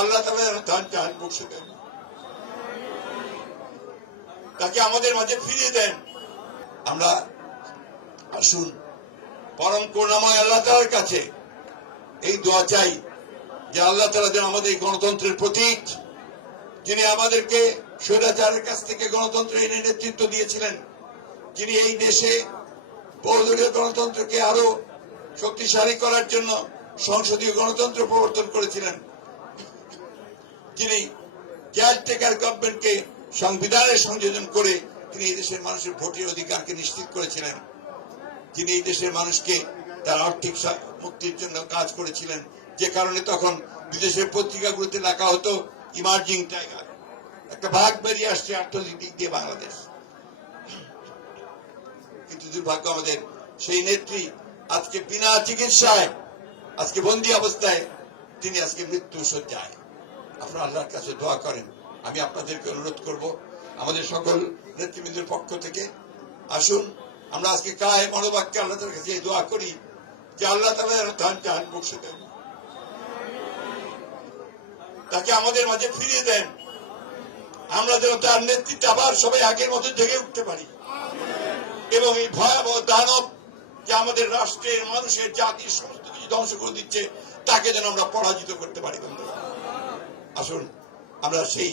আল্লাহ তালা যেন তার বসে দেন। তাকে আমাদের মাঝে ফিরিয়ে দেন। আমরা আসুন, পরম করুণাময় আল্লাহ তালার কাছে এই দোয়া চাই যে আল্লাহ তালা যেন আমাদের গণতন্ত্রের প্রতীক, যিনি আমাদেরকে স্বৈরাচারের কাছ থেকে গণতন্ত্র এনে নেতৃত্ব দিয়েছিলেন, যিনি এই দেশে বহুদলীয় গণতন্ত্রকে আরও শক্তিশালী করার জন্য সংসদীয় গণতন্ত্র প্রবর্তন করেছিলেন। যিনি কেয়ারটেকার গভর্নমেন্টকে সংবিধানে সংযোজন করে তিনি এই দেশের মানুষের ভোটের অধিকারকে নিশ্চিত করেছিলেন। যিনি এই দেশের মানুষকে তার আর্থিক মুক্তির জন্য কাজ করেছিলেন। যে কারণে তখন বিদেশের পত্রিকাগুলোতে লেখা হতো ইমার্জিং টাইগার একটা ভাগ বেরিয়ে আসছে অর্থনৈতিক দিক দিয়ে বাংলাদেশ। কিন্তু দুর্ভাগ্য আমাদের, সেই নেত্রী আজকে বিনা চিকিৎসায়, আজকে বন্দি অবস্থায়, তিনি আজকে মৃত্যু সজ্জায় আপনারা আল্লাহর কাছে দোয়া করেন। আমি আপনাদেরকে অনুরোধ করব, আমাদের সকল নেতৃবৃন্দের পক্ষ থেকে আসুন, আমরা আজকে কায় মনোবাক্যে আল্লাহ তাআলার কাছে দোয়া করি যে আল্লাহ তালা যেন তার বসে দেন তাকে আমাদের মাঝে ফিরিয়ে দেন। আমরা যেন তার নেতৃত্বে আবার সবাই আগের মতো জেগে উঠতে পারি। এবং এই ভয়াবহ দানব যে আমাদের রাষ্ট্রের মানুষের জাতির সমস্ত কিছু ধ্বংস করে দিচ্ছে, তাকে যেন আমরা পরাজিত করতে পারি, বন্ধুরা। আসুন, আমরা সেই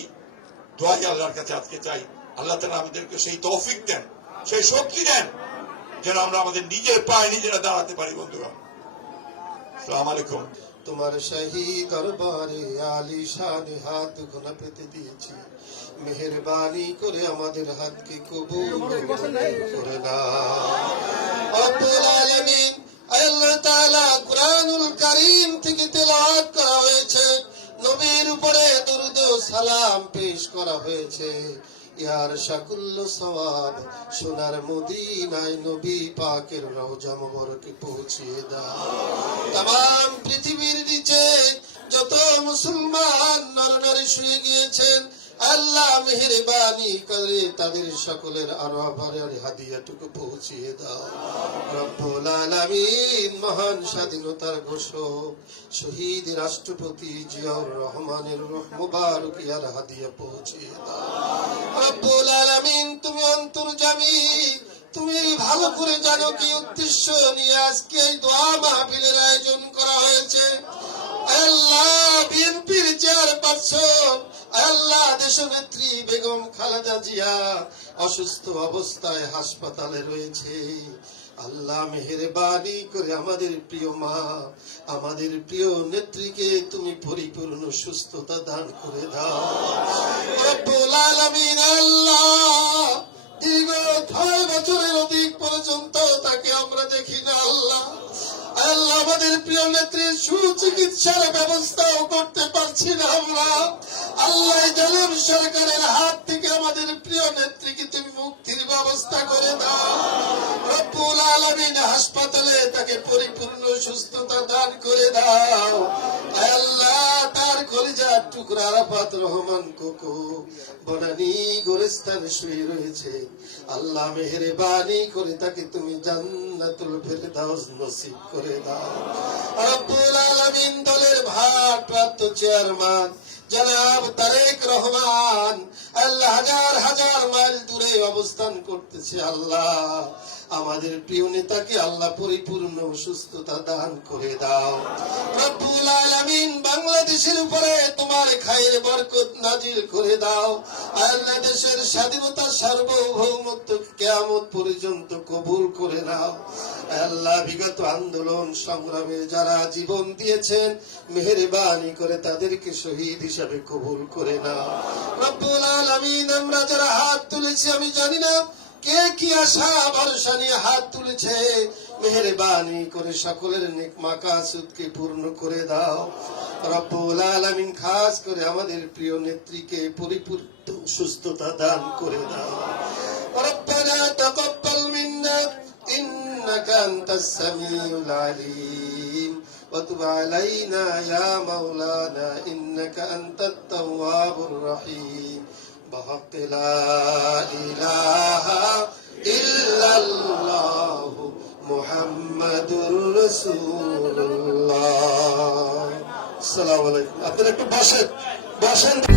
দোয়াই আল্লাহর কাছে আজকে চাই। আল্লাহ তালা আমাদেরকে সেই তৌফিক দেন, সেই শক্তি দেন, যেন আমরা আমাদের নিজের পায়ে নিজেরা দাঁড়াতে পারি, বন্ধুরা। সালাম আলাইকুম। তোমার শাহী দরবারে আলী শানে হাত গোনা পেতে দিয়েছি। মেহরবানি করে আমাদের হাতকে কবুল করে সালাম পেশ করা হয়েছে। ইয়ার শাকুল্ল সওয়াব সোনার মদিনায় নবী পাকের রওজা মোবারকে পৌঁছিয়ে দাও। তাম পৃথিবীর নিচে যত মুসলমান নরনারী শুয়ে গিয়েছেন আল্লাহ মেহরবানি করে তাদের সকলের আরও আভারের হাদিয়াটুকু পৌঁছিয়ে দাও। রব্বুল আলামিন মহান স্বাধীনতার ঘোষক, শহীদ রাষ্ট্রপতি জিয়াউর রহমানের রূহ মুবারক ইয়ার হাদিয়া পৌঁছিয়ে দাও। রব্বুল আলামিন, তুমি অন্তর্জামী, তুমি ভালো করে জানো কি উদ্দেশ্য নিয়ে আজকে এই দোয়া মাহফিলের আয়োজন করা হয়েছে। আল্লাহ, বিএনপির চেয়ারপারসন, আল্লাহ বেগম খালেদা জিয়া অসুস্থ অবস্থায় হাসপাতালে রয়েছে। আল্লাহ মেহেরবানি করে আমাদের প্রিয় মা, আমাদের প্রিয় নেত্রীকে তুমি পরিপূর্ণ সুস্থতা দান করে দাও। বছরের অধিক পর্যন্ত তাকে আমরা দেখি না আল্লাহ। আল্লাহ আমাদের প্রিয় নেত্রীর সুচিকিৎসার ব্যবস্থাও করতে পারছি না আমরা। সরকারের হাত থেকে আমাদের প্রিয় নেত্রীকে তুমি মুক্তির ব্যবস্থা করে দাও। আলামিন হাসপাতালে তাকে পরিপূর্ণ সুস্থতা দান করে দাও। আল্লাহ মেহেরবানি করে তাকে তুমি জান্নাতুল ফেরদাউস নসিব করে দাও। রব্বুল আলামিন দলের ভারপ্রাপ্ত চেয়ারম্যান জনাব তারেক রহমান, আল্লাহ হাজার হাজার মাইল দূরে অবস্থান করতেছে আল্লাহ। আমাদের প্রিয় নেতাকে আল্লাহ পরিপূর্ণ সুস্থতা দান করে দাও। রব্বুল আলামিন বাংলাদেশের উপরে তোমার খায়ের বরকত নাজিল করে দাও। আল্লাহ দেশের স্বাধীনতা সার্বভৌমত্ব কেয়ামত পর্যন্ত কবুল করে নাও। আল্লাহ বিগত আন্দোলন সংগ্রামে যারা জীবন দিয়েছেন, মেহেরবানি করে তাদেরকে শহীদ হিসাবে কবুল করে নাও। রব্বুল আলামিন, আমরা যারা হাত তুলেছি, আমি জানি না কে কি আশা, ভরসা নিয়ে হাত তুলেছে। মেহরবানি করে সকলের নেক মাকাসুদকে পূর্ণ করে দাও। রব্বুল আলামিন, খাস করে আমাদের প্রিয় নেত্রীকে পরিপূর্ণ সুস্থতা দান করে দাও। السميع العليم وتب علينا يا مولانا إنك أنت التواب الرحيم بحق لا إله إلا الله محمد رسول الله السلام عليكم أبدا باشد باشد